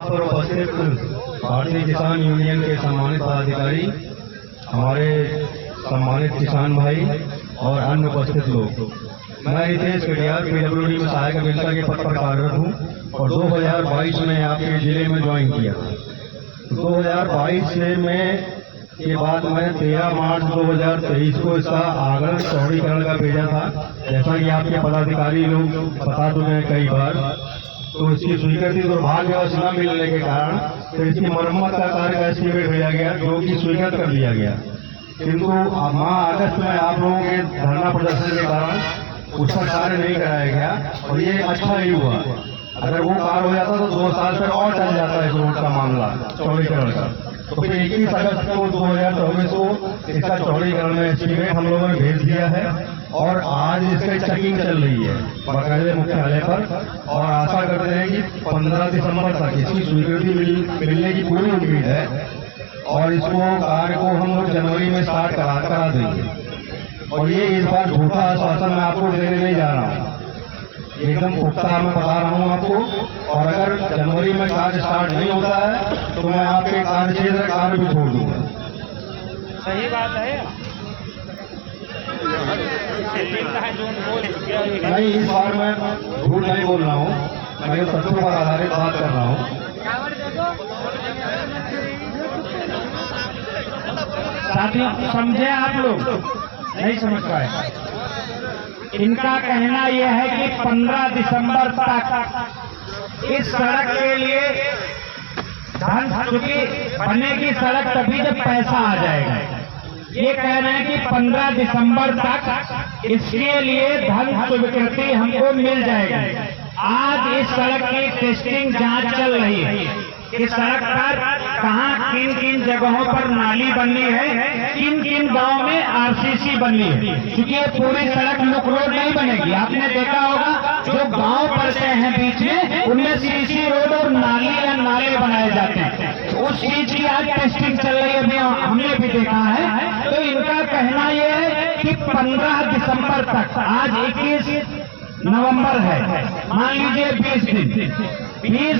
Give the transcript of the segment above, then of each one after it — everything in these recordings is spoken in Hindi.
पर उपस्थित भारतीय किसान यूनियन के सम्मानित पदाधिकारी, हमारे सम्मानित किसान भाई और अन्य उपस्थित लोग, मैं रितेश कटियार पीडब्ल्यूडी में सहायक अभियंता के पद पर कार्यरत हूँ और 2022 में आपके जिले में ज्वाइन किया। 2022 में के बाद मैं 13 मार्च 2023 को इसका आगरण चौड़ीकरण का भेजा था। जैसा कि आपके पदाधिकारी लोग बता चुके हैं कई बार, तो इसकी स्वीकृति दुर्भाग्यवश न मिलने के कारण तो इसकी मरम्मत का कार्य का एस्टीमेट भेजा गया, जो कि स्वीकृत कर लिया गया। किंतु माह अगस्त में आप लोगों के धरना प्रदर्शन के कारण उसका कार्य नहीं कराया गया और ये अच्छा ही हुआ। अगर वो कार्य हो जाता तो 2 साल फिर और चल जाता है इस रोड का मामला चौड़ीकरण का। तो फिर 21 अगस्त को 2024 को इसका चौड़ीकरण में एस्टीमेट हम लोगों ने भेज दिया है और आज इसकी चेकिंग चल रही है बाकायदे मुख्यालय पर, और आशा करते हैं कि 15 दिसंबर तक इसकी स्वीकृति मिलने की पूरी उम्मीद है और इसको कार्य को हम लोग जनवरी में स्टार्ट करा देंगे। और ये इस बार झूठा आश्वासन मैं आपको देने नहीं जा रहा हूँ, एकदम पुख्ता मैं बता रहा हूँ आपको। और अगर जनवरी में कार्य स्टार्ट नहीं होता है तो मैं आपके कार्य क्षेत्र कार्य भी छोड़ दूंगा। सही बात है। नहीं, इस बार मैं झूठ नहीं बोल रहा हूँ, मैं तथ्यों पर आधारित बात कर रहा हूँ। साथियों समझे आप लोग नहीं समझ पाए। इनका कहना यह है कि 15 दिसंबर तक इस सड़क के लिए धन चूंकि बनेगी सड़क तभी जब पैसा आ जाएगा। ये कह रहे हैं कि 15 दिसंबर तक इसके लिए धन स्वीकृति हमको मिल जाएगी। आज इस सड़क की टेस्टिंग जांच चल रही है कि सड़क पर कहाँ किन किन जगहों पर नाली बननी है, किन किन गांव में आरसीसी बननी है। क्योंकि ये पूरी सड़क मुख्य रोड नहीं बनेगी। आपने देखा होगा जो गांव पड़ते हैं बीच में उनमें सीसी रोड और नाली या नाले बनाए जाते हैं। उस चीज की आज टेस्टिंग चल रही है, अभी हमने भी देखा है। तो इनका कहना यह है कि 15 दिसंबर तक, आज 21 नवंबर है, मान लीजिए 20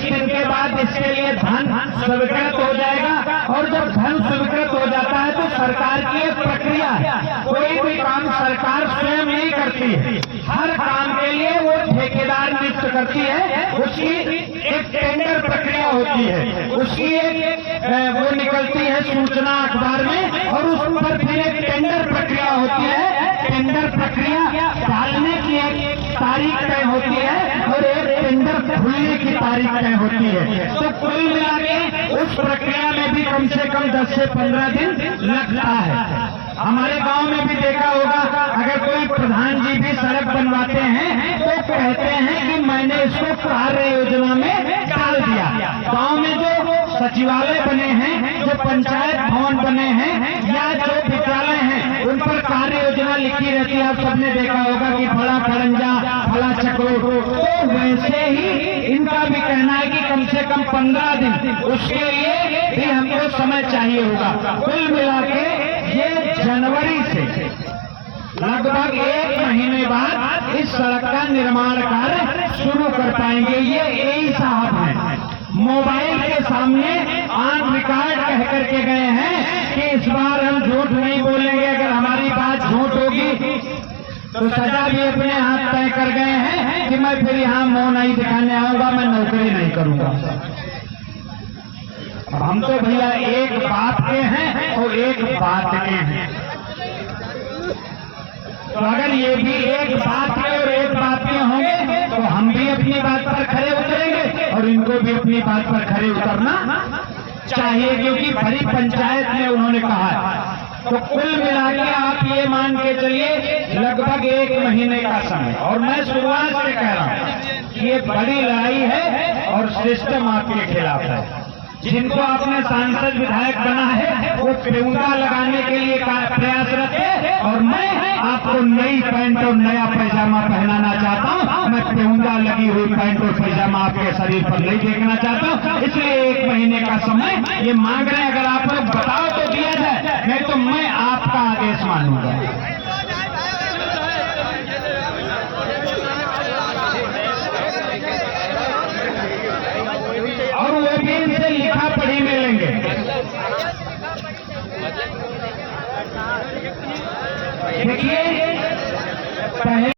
दिन के बाद इसके लिए धन स्वीकृत हो जाएगा। और जब धन स्वीकृत हो जाता है तो सरकार की एक प्रक्रिया है, कोई भी काम सरकार स्वयं नहीं करती है, हर काम के लिए वो ठेकेदार नियुक्त करती है। उसकी एक टेंडर प्रक्रिया होती है, उसकी एक वो निकलती है सूचना अखबार में और उस पर फिर एक टेंडर प्रक्रिया होती है। टेंडर प्रक्रिया डालने की एक तारीख तय होती है और एक टेंडर खुलने की तारीख तय होती है। तो कुल मिला के उस प्रक्रिया में भी कम से कम 10 से 15 दिन लगता है। हमारे गांव में भी देखा होगा, अगर कोई प्रधान जी भी सड़क बनवाते हैं तो कहते हैं कि मैंने इसको कार्य योजना में डाल दिया। गांव में जो सचिवालय बने हैं, जो पंचायत भवन बने हैं या जो विद्यालय हैं, उन पर कार्य योजना लिखी रहती है। आप सबने देखा होगा कि फला खड़ंजा, फला चक्रो। तो वैसे ही इनका भी कहना है कि कम से कम 15 दिन उसके लिए भी हमको समय चाहिए होगा। कुल मिला के ये जनवरी से लगभग 1 महीने बाद इस सड़क का निर्माण कार्य शुरू कर पाएंगे। ये एई साहब हैं, मोबाइल के सामने ऑन रिकॉर्ड कह करके गए हैं कि इस बार हम झूठ नहीं बोलेंगे। अगर हमारी बात झूठ होगी तो सजा भी अपने हाथ तय कर गए हैं कि मैं फिर यहाँ मुंह नहीं दिखाने आऊंगा, मैं नौकरी नहीं करूंगा। हम तो भैया एक बात के हैं और एक बात के हैं। तो अगर ये भी एक बात के और एक बात के होंगे तो हम भी अपनी बात पर खरे उतरेंगे और इनको भी अपनी बात पर खरे उतरना चाहिए, क्योंकि भरी पंचायत में उन्होंने कहा है। तो कुल मिला के आप ये मान के चलिए लगभग 1 महीने का समय। और मैं शुरुआत से कह रहा हूँ कि ये बड़ी लड़ाई है और सिस्टम आपके खिलाफ है। जिनको आपने सांसद विधायक बना है वो पेऊंगा लगाने के लिए प्रयासरत है और मैं आपको नई पैंट और नया पैजामा पहनाना चाहता हूं। मैं पेऊंगा लगी हुई पैंट और पैजामा आपके शरीर पर नहीं देखना चाहता हूं। इसलिए 1 महीने का समय ये मांग रहे हैं। अगर आप लोग बताओ तो दिया जाए, नहीं तो मैं आपका आदेश मानूंगा। और वो भी देखिए पहले